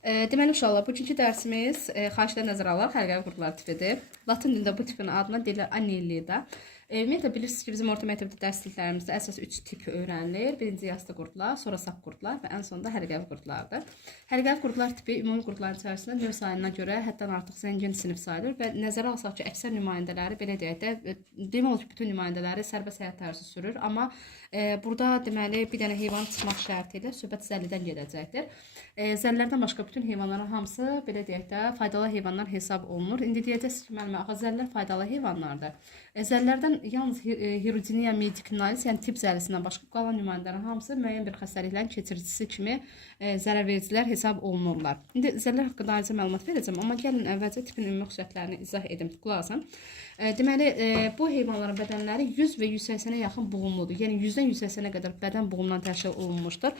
Deməli uşaqlar, bugünkü dərsimiz xahişlə nəzərə alaq hərəkəvi qruplar tipidir. Latın dilində bu tipin adına deyirlər annelida. Ümumiyyətlə bilirsiniz ki, bizim orta məktəbdə dərsliklərimizdə əsas 3 tip öyrənilir. Birinci yastı qruplar, sonra sap qruplar və ən sonunda hərəkəvi qruplardır. Hərəkəvi qruplar tipi ümumi qrupların içərisində növ sayına görə həddən artıq zəngin sinif sayılır və nəzərə alsaq ki, əksər nümayəndələri belə deyək də, demək olar ki, bütün nümayəndələri sərbəst həyat tərzi sürür, amma burada deməli bir dənə heyvan çıxmaq şərti ilə söhbət zəllidən gedəcəkdir. Zəllərdən başqa bütün heyvanların hamısı belə deyək də faydalı heyvanlar hesab olunur. İndi deyəcəksiniz ki, müəllimə, axı zəllər faydalı heyvanlardır. Zəllərdən yalnız Hirudiniya medicinalis, yəni tip zəllisindən başqa qalan nümayəndələrin hamısı müəyyən bir xəstəliklərin keçiricisi kimi zərərvericilər hesab olunurlar. İndi zəllər haqqında ayrıca məlumat verəcəm, amma gəlin əvvəlcə tipin ümumi xüsusiyyətlərini izah edim. Qulaq asın. Deməli, bu heyvanların bədənləri 100 və 180-ə yaxın buğumludur. Yəni 100-dən 180-ə qədər bədən buğumdan təşkil olunmuşdur.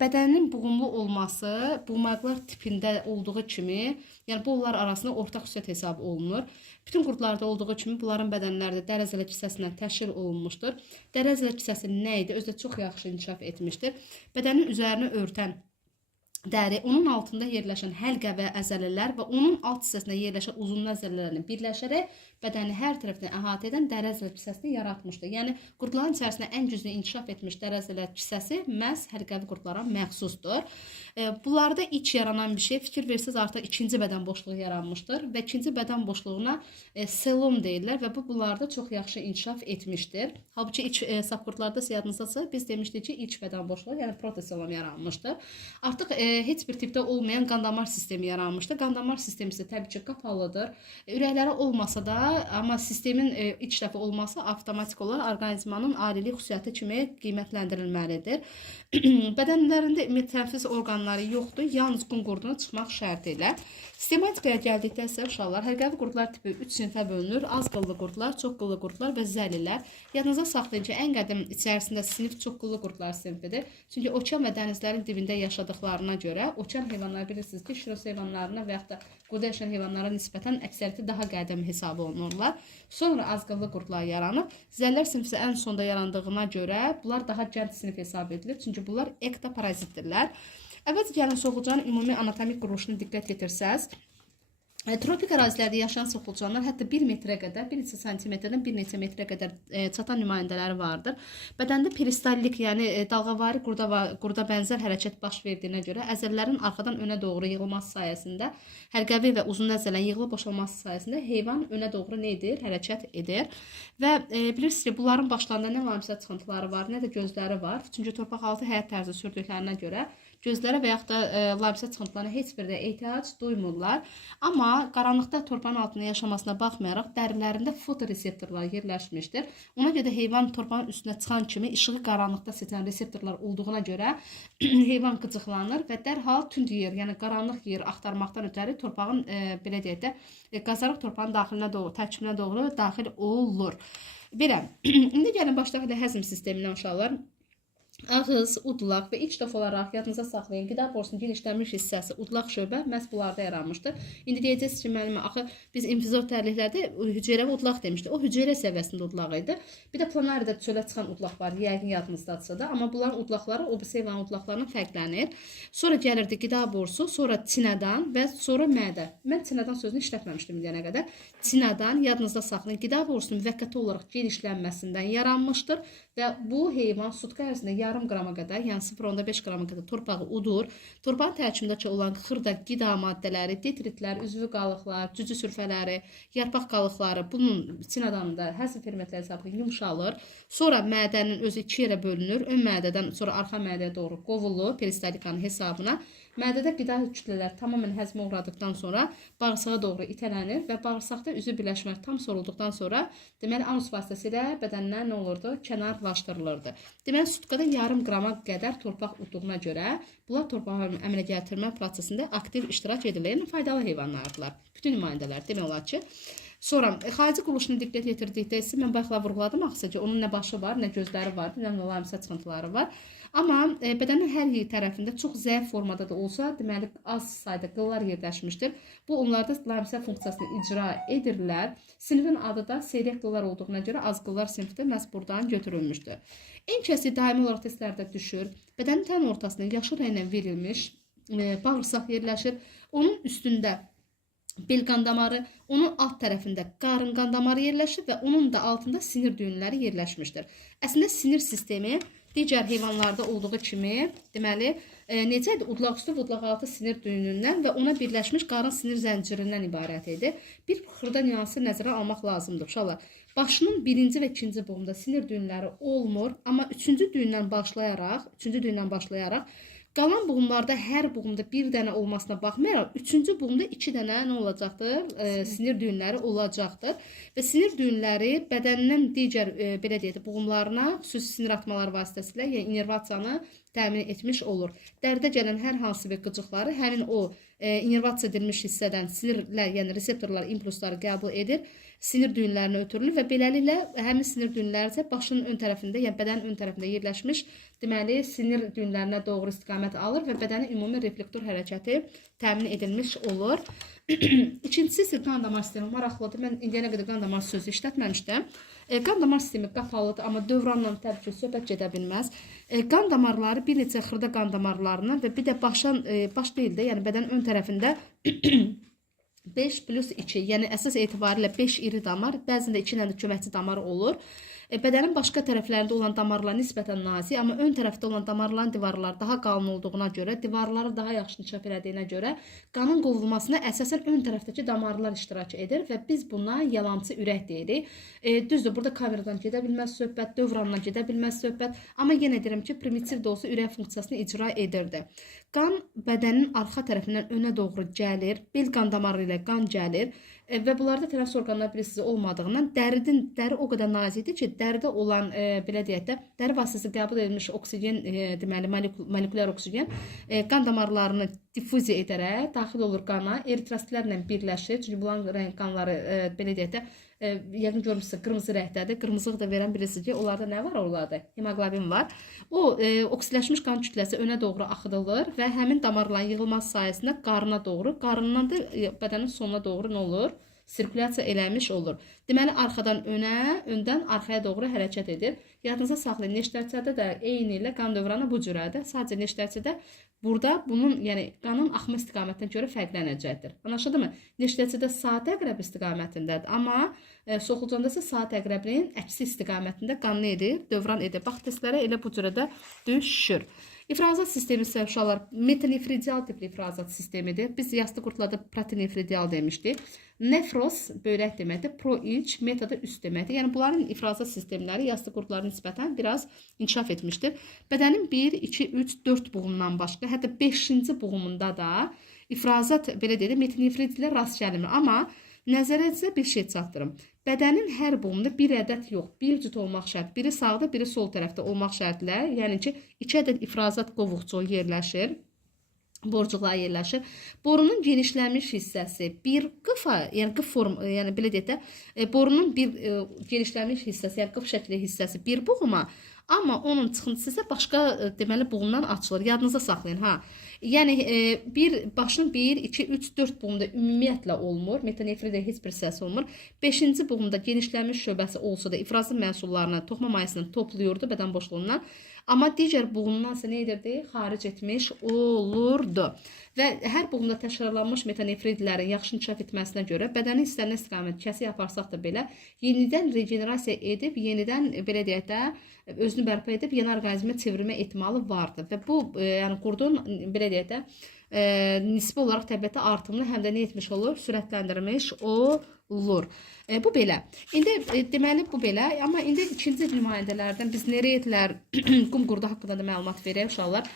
Bədənin buğumlu olması buğumaqlar tipində olduğu kimi, yəni bu onlar arasında ortaq xüsusiyyət hesab olunur. Bütün qruplarda olduğu kimi bunların bədənləri də dəri əzələ kisəsindən təşkil olunmuşdur. Dəri əzələ kisəsi nə idi? Özü də çox yaxşı inkişaf etmişdir. Bədənin üzərini örtən dəri, onun altında yerləşən həlqə və əzələlər və onun alt hissəsində yerləşən uzun əzələlərin birləşərək bədəni hər tərəfdən əhatə edən dəri əzələ kisəsini yaratmışdır. Yəni qrupların içərisində ən güclü inkişaf etmiş dəri əzələ kisəsi məhz həlqəvi qruplara məxsusdur. Bunlarda iç yaranan bir şey, fikir versiniz artıq ikinci bədən boşluğu yaranmışdır və ikinci bədən boşluğuna selum deyirlər və bu bunlarda çox yaxşı inkişaf etmişdir. Halbuki iç sapqurtlarda yadınızdasa biz demişdik ki, iç bədən boşluğu, yəni protoselum yaranmışdır. Artıq heç bir tipdə olmayan qandamar sistemi yaranmışdır. Qandamar sistemi isə təbii ki, qapalıdır. Ürəkləri olmasa da, amma sistemin iç tərəfi olması avtomatik olaraq orqanizmanın alilik xüsusiyyəti kimi qiymətləndirilməlidir. Bədənlərində tənfis orqanları yoxdur, yalnız qum qurduna çıxmaq şərti ilə. Sistematikaya gəldikdə isə uşaqlar, hərəkəvi qruplar tipi 3 sinifə bölünür. Az qıllı qruplar, çox qıllı qruplar və zəlilər. Yadınıza saxlayın ki, ən qədim içərisində sinif çox qıllı qruplar sinifidir. Çünki okean və dənizlərin dibində yaşadıqlarına görə okean heyvanları bilirsiniz ki, şiros heyvanlarına və yaxud da quda yaşayan heyvanlara nisbətən əksəriyyəti daha qədim hesabı olunurlar. Sonra az qıllı qruplar yaranıb. Zəllər sinifi ən sonda yarandığına görə bunlar daha gənc sinif hesab edilir. Çünki bunlar ektoparazitdirlər. Əvvəlcə gəlin soxulcanın ümumi anatomik quruluşuna diqqət yetirsəz, tropik ərazilərdə yaşayan soxulcanlar hətta 1 metrə qədər, 1 neçə santimetrdən 1 neçə metrə qədər çatan nümayəndələri vardır. Bədəndə peristallik, yəni dalğavari qurda bənzər hərəkət baş verdiyinə görə əzələlərin arxadan önə doğru yığılması sayəsində, hərqəvi və uzun əzələrin yığılıb boşalması sayəsində heyvan önə doğru nə edir? Hərəkət edir. Və bilirsiniz ki, bunların başlarında nə lamsə çıxıntıları var, nə də gözləri var. Çünki torpaq altı həyat tərzi sürdüklərinə görə gözlərə və yaxud da lamsə çıxıntılarına heç bir də ehtiyac duymurlar. Amma qaranlıqda torpağın altında yaşamasına baxmayaraq dərilərində fotoreseptorlar yerləşmişdir. Ona görə də heyvan torpağın üstünə çıxan kimi işığı qaranlıqda seçən reseptorlar olduğuna görə heyvan qıcıqlanır və dərhal tünd yer, yəni qaranlıq yer axtarmaqdan ötəri torpağın belə deyək də qazarıq torpağın daxilinə doğru, tərkibinə doğru daxil olur. Belə, indi gəlin başlayaq həzm sistemindən uşaqlar. Ağız, udlaq və iç dof olaraq yadınıza saxlayın. Qida borusunun genişlənmiş hissəsi udlaq şöbə məhz bunlarda yaranmışdır. İndi deyəcəksiniz ki, müəllimə, axı biz infizor tərliklərdə hüceyrəvi udlaq demişdik. O hüceyrə səviyyəsində udlaq idi. Bir də planaridə çölə çıxan udlaq var, yəqin yadınızdadırsa da. Amma bunların udlaqları o birisi heyvanın udlaqlarından fərqlənir. Sonra gəlirdi qida borusu, sonra çinadan və sonra mədə. Mən çinadan sözünü işlətməmişdim indiyənə qədər. Çinadan yadınızda saxlayın. Qida borusunun müvəqqəti olaraq genişlənməsindən yaranmışdır və bu heyvan sutka ərzində yarım qrama qədər, yəni 0,5 qrama qədər torpağı udur. Torpağın tərkibində olan xırda qida maddələri, detritlər, üzvü qalıqlar, cücü sürfələri, yarpaq qalıqları bunun çinadanında həzm fermentləri hesabı yumşalır. Sonra mədənin özü 2 yerə bölünür. Ön mədədən sonra arxa mədəyə doğru qovulur peristaltikanın hesabına. Mədədə qida kütlələri tamamilə həzmə uğradıqdan sonra bağırsağa doğru itələnir və bağırsaqda üzü birləşmək tam sorulduqdan sonra deməli anus vasitəsilə bədəndən nə olurdu? Kənarlaşdırılırdı. Deməli sutkada yarım qrama qədər torpaq udduğuna görə bunlar torpağı əmələ gətirmə prosesində aktiv iştirak edirlər. Yəni faydalı heyvanlardılar. Bütün nümayəndələr demək olar ki. Sonra xarici quruluşuna diqqət yetirdikdə isə mən bayaqla vurğuladım axı ki, onun nə başı var, nə gözləri var, nə lamsə çıxıntıları var. Amma bədənin hər yer tərəfində çox zəif formada da olsa, deməli az sayda qıllar yerləşmişdir. Bu onlarda lamsə funksiyasını icra edirlər. Sinifin adı da seyrək qıllar olduğuna görə az qıllar sinifdə məhz buradan götürülmüşdür. En kəsi daimi olaraq testlərdə düşür. Bədənin tən ortasına yaşıl rənglə verilmiş bağırsaq yerləşir. Onun üstündə bel qan damarı, onun alt tərəfində qarın qan damarı yerləşir və onun da altında sinir düyünləri yerləşmişdir. Əslində sinir sistemi digər heyvanlarda olduğu kimi, deməli, necədir? Udlaq üstü, udlaq altı sinir düyünündən və ona birləşmiş qarın sinir zəncirindən ibarət edir. Bir xırda nüansı nəzərə almaq lazımdır uşaqlar. Başının birinci və ikinci buğumda sinir düyünləri olmur, amma üçüncü düyündən başlayaraq qalan buğumlarda hər buğumda bir dənə olmasına baxmayaraq, üçüncü buğumda iki dənə nə olacaqdır? Sinir düyünləri olacaqdır. Və sinir düyünləri bədəndən digər, belə deyək, buğumlarına xüsusi sinir atmaları vasitəsilə, yəni inervasiyanı təmin etmiş olur. Dərdə gələn hər hansı bir qıcıqları həmin o inervasiya edilmiş hissədən sinirlər, yəni reseptorlar impulsları qəbul edir, sinir düyünlərinə ötürülür və beləliklə həmin sinir düyünləri isə başının ön tərəfində, yəni bədənin ön tərəfində yerləşmiş, deməli, sinir düyünlərinə doğru istiqamət alır və bədənin ümumi reflektor hərəkəti təmin edilmiş olur. İkincisi isə qan damar sistemi maraqlıdır. Mən indiyənə qədər qan damar sözü işlətməmişdim. Qan damar sistemi qapalıdır, amma dövranla təbii ki, söhbət gedə bilməz. Qan damarları bir neçə xırda qan damarlarından və bir də baş deyil də, yəni bədənin ön tərəfində 5+2, yəni əsas etibarilə 5 iri damar, bəzən də 2 dənə köməkçi damar olur. Bədənin başqa tərəflərində olan damarlar nisbətən nazik, amma ön tərəfdə olan damarların divarları daha qalın olduğuna görə, divarları daha yaxşı inkişaf elədiyinə görə qanın qovulmasına əsasən ön tərəfdəki damarlar iştirak edir və biz buna yalançı ürək deyirik. Düzdür, burada kameradan gedə bilməz söhbət, dövrandan gedə bilməz söhbət, amma yenə deyirəm ki, primitiv də olsa ürək funksiyasını icra edirdi. Qan bədənin arxa tərəfindən önə doğru gəlir, bel qan damarı ilə qan gəlir və bunlarda tənəffüs orqanları birisi olmadığından dəri o qədər nazikdir ki, dəridə olan, belə deyək də, dəri vasitəsi qəbul edilmiş oksigen, deməli, molekulyar oksigen qan damarlarını diffuziya edərək daxil olur qana, eritrositlərlə birləşir. Çünki bunların qanları, belə deyək də, yəqin görmüşsünüz, qırmızı rəngdədir. Qırmızılıq da verən bilirsiz ki, onlarda nə var orada? Hemoqlobin var. O, oksiləşmiş qan kütləsi önə doğru axıdılır və həmin damarların yığılması sayəsində qarına doğru, qarından da bədənin sonuna doğru nə olur? Sirkulyasiya eləmiş olur. Deməli, arxadan önə, öndən arxaya doğru hərəkət edir. Yadınıza saxlayın, neştərçədə də eyni ilə qan dövranı bu cürədir. Sadəcə neştərçədə burada bunun, yəni qanın axma istiqamətinə görə fərqlənəcəkdir. Anlaşıldı mı? Neştərçədə saat əqrəbi istiqamətindədir, amma soxulcanda isə saat əqrəbinin əksi istiqamətində qan nə edir? Dövran edir. Bax, testlərə elə bu cürədə düşür. İfrazat sistemi isə uşaqlar metanefridial tipli ifrazat sistemidir. Biz yastı qurtlarda protonefridial demişdik. Nefros böyrək deməkdir, pro-iç, metoda üst deməkdir. Yəni bunların ifrazat sistemləri yastı qurtlara nisbətən biraz inkişaf etmişdir. Bədənin 1, 2, 3, 4 buğumundan başqa, hətta 5-ci buğumunda da ifrazat, belə deyək, metanefrid ilə rast gəlinir. Amma nəzərə bir şey çatdırım. Bədənin hər buğumunda bir ədəd yox, bir cüt olmaq şərt. Biri sağda, biri sol tərəfdə olmaq şərtlə. Yəni ki, 2 ədəd ifrazat qovuqçuğu yerləşir. Borcuqlar yerləşir. Borunun genişlənmiş hissəsi bir qıfa, yəni qıf form, yəni belə deyək də, borunun bir genişlənmiş hissəsi, yəni qıf şəkli hissəsi bir buğuma, amma onun çıxıntısı isə başqa deməli buğumdan açılır. Yadınıza saxlayın, ha. Yəni başın 1, 2, 3, 4 buğumda ümumiyyətlə olmur. Metanefridə heç bir hissəsi olmur. 5-ci buğumda genişlənmiş şöbəsi olsa da ifrazat məhsullarını, toxuma mayasını toplayırdı bədən boşluğundan. Amma digər buğumdansa nə edirdi? Xaric etmiş olurdu. Və hər buğumda təşkillanmış metanefridlərin yaxşı inkişaf etməsinə görə bədənin istənilən istiqamət kəsik aparsaq da belə yenidən regenerasiya edib, yenidən belə deyək də özünü bərpa edib yeni orqanizmə çevirmə ehtimalı vardır. Və bu yəni qurdun belə deyək də nisbi olaraq təbiətdə artımını həm də nə etmiş olur? Sürətləndirmiş olur. Bu belə. İndi deməli bu belə, amma indi ikinci nümayəndələrdən biz nereidlər qum qurdu haqqında da məlumat verək uşaqlar.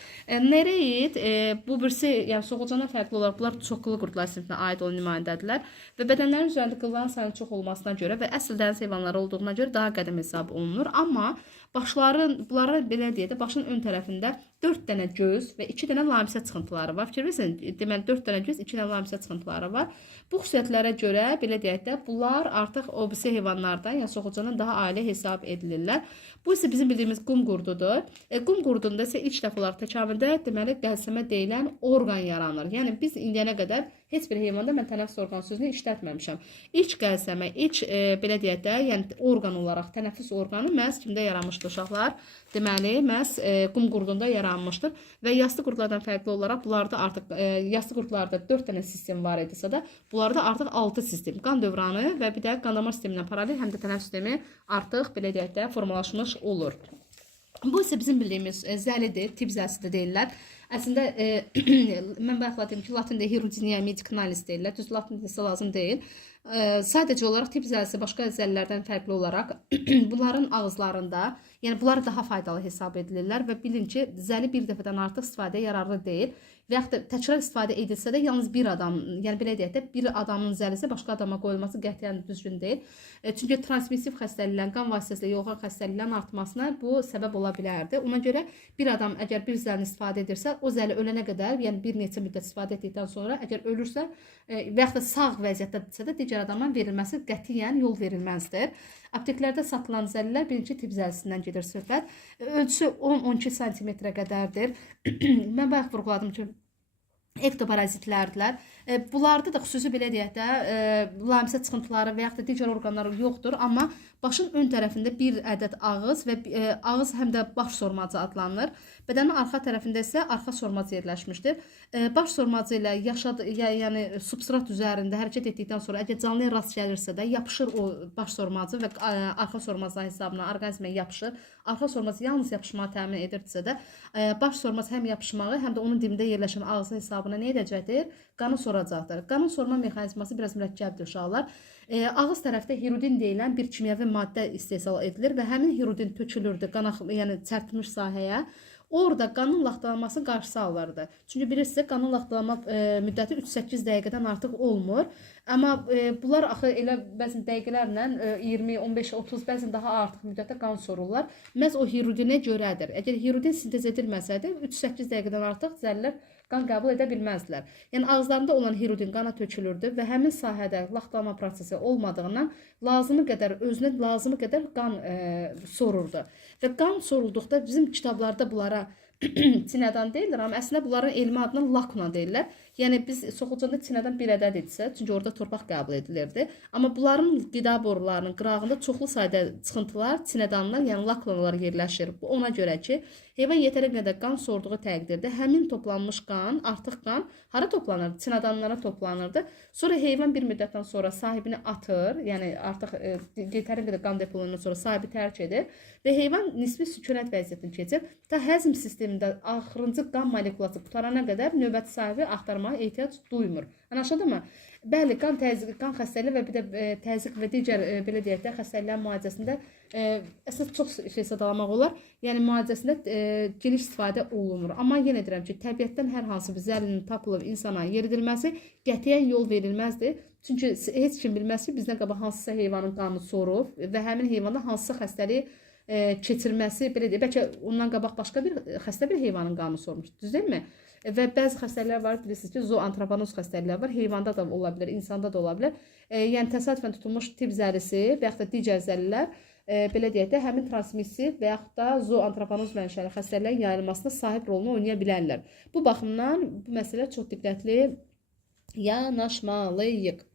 Nereid bu birisi, yəni soxulcandan fərqli olaraq bunlar çox qıllı qurdlar sinifinə aid olan nümayəndədirlər və bədənlərin üzərində qılların sayının çox olmasına görə və əsl dəniz heyvanları olduğuna görə daha qədim hesab olunur. Amma bunlara belə deyək də başın ön tərəfində 4 dənə göz və 2 dənə lamisə çıxıntıları var. Fikir verirsən, deməli 4 dənə göz, 2 dənə lamisə çıxıntıları var. Bu xüsusiyyətlərə görə belə deyək də bunlar artıq obisi heyvanlardan, yəni soxulcandan daha ali hesab edilirlər. Bu isə bizim bildiyimiz qum qurdudur. Qum qurdunda isə ilk dəfə olaraq təkamüldə deməli qəlsəmə deyilən orqan yaranır. Yəni biz indiyənə qədər heç bir heyvanda mən tənəffüs orqan sözünü işlətməmişəm. İlk qəlsəmə, ilk belə deyək də, yəni orqan olaraq tənəffüs orqanı məhz kimdə yaranmışdı uşaqlar? Deməli, məhz qum qurdunda yaranmışdır. yaranmışdır və yastı qurtlardan fərqli olaraq bunlarda artıq yastı qurtlarda 4 dənə sistem var idisə də, bunlarda artıq 6 sistem, qan dövranı və bir də qan damar sistemindən paralel həm də tənəffüs sistemi artıq belə deyək də formalaşmış olur. Bu isə bizim bildiyimiz zəlidir, tip zəlisi də deyirlər. Əslində mən bayaq dedim ki, latində Hirudiniya medicinalis deyirlər. Düz latin desə lazım deyil. Sadəcə olaraq tip zəlisi başqa zəlilərdən fərqli olaraq bunların ağızlarında, yəni bunlar daha faydalı hesab edilirlər və bilin ki, zəli bir dəfədən artıq istifadəyə yararlı deyil. Və yaxud da təkrar istifadə edilsə də yalnız bir adam, yəni belə deyək də, bir adamın zəlisi başqa adama qoyulması qətiyyən düzgün deyil. Çünki transmissiv xəstəliklərin, qan vasitəsilə yoluxan xəstəliklərin artmasına bu səbəb ola bilərdi. Ona görə bir adam əgər bir zəlini istifadə edirsə, o zəli ölənə qədər, yəni bir neçə müddət istifadə etdikdən sonra əgər ölürsə və yaxud da sağ vəziyyətdədirsə də digər adama verilməsi qətiyyən yol verilməzdir. Apteklərdə satılan zəlilər birinci tip zəlisindən gedir söhbət. Ölçüsü 10-12 sm qədərdir. Mən bayaq vurğuladım ki, ektoparazitlərdirlər. Bunlarda da xüsusi belə deyək də, lamisə çıxıntıları və yaxud da digər orqanları yoxdur, amma başın ön tərəfində bir ədəd ağız və ağız həm də baş sormacı adlanır. Bədənin arxa tərəfində isə arxa sormacı yerləşmişdir. Baş sormacı ilə yəni substrat üzərində hərəkət etdikdən sonra əgər canlıya rast gəlirsə də yapışır o baş sormacı və arxa sormacı hesabına orqanizmə yapışır. Arxa sormacı yalnız yapışmağı təmin edirsə də, baş sormacı həm yapışmağı, həm də onun dibində yerləşən ağzı hesabına nə edəcəkdir? Qanı soracaqdır. Qanın sorma mexanizması biraz mürəkkəbdir uşaqlar. Ağız tərəfdə hirudin deyilən bir kimyəvi maddə istehsal edilir və həmin hirudin tökülürdü yəni çərtmiş sahəyə. Orada qanın laxtalanması qarşısı alınırdı. Çünki bilirsiniz, qanın laxtalanma müddəti 3-8 dəqiqədən artıq olmur. Amma bunlar axı elə bəzən dəqiqələrlə 20, 15, 30, bəzən daha artıq müddətdə qan sorurlar. Məhz o hirudinə görədir. Əgər hirudin sintez edilməsəydi, 3-8 dəqiqədən artıq zəlilər qan qəbul edə bilməzdilər. Yəni ağızlarında olan hirudin qana tökülürdü və həmin sahədə laxtalanma prosesi olmadığından özünə lazımı qədər qan sorurdu. Və qan sorulduqda bizim kitablarda bunlara çinədan deyirlər, amma əslində bunların elmi adına lakuna deyirlər. Yəni biz soxulcanda çinədən bir ədəd etsə, çünki orada torpaq qəbul edilirdi. Amma bunların qida borularının qırağında çoxlu sayda çıxıntılar, çinədanlar, yəni lakunalar yerləşir. Bu ona görə ki, heyvan yetərli qədər qan sorduğu təqdirdə həmin toplanmış qan, artıq qan hara toplanırdı? Çinədanlara toplanırdı. Sonra heyvan bir müddətdən sonra sahibini atır, yəni artıq yetərli qədər qan depolanandan sonra sahibi tərk edir və heyvan nisbi sükunət vəziyyətini keçir. Ta həzm sistemində axırıncı qan molekulası qutarana qədər növbəti sahibi axtarmağa ehtiyac duymur. Anlaşıldımı? Bəli, qan təzyiqi, qan xəstəliyi və bir də təzyiq və digər belə deyək də xəstəliklərin müalicəsində əsas çox şey sadalamaq olar. Yəni müalicəsində geniş istifadə olunur. Amma yenə deyirəm ki, təbiətdən hər hansı bir zəlinin tapılıb insana yeridilməsi qətiyyən yol verilməzdir. Çünki heç kim bilməz ki, bizdən qabaq hansısa heyvanın qanını sorub və həmin heyvanda hansısa xəstəliyi keçirməsi, belə deyək, bəlkə ondan qabaq başqa bir xəstə bir heyvanın qanını sormuş, düz deyilmi? Və bəzi xəstəliklər var, bilirsiniz ki, zooantroponoz xəstəliklər var, heyvanda da ola bilər, insanda da ola bilər. Yəni təsadüfən tutulmuş tip zəlisi və yaxud da digər zəlilər, belə deyək də, həmin transmissiv və yaxud da zooantroponoz mənşəli xəstəliklərin yayılmasına sahib rolunu oynaya bilərlər. Bu baxımdan bu məsələ çox diqqətli yanaşmalıyıq.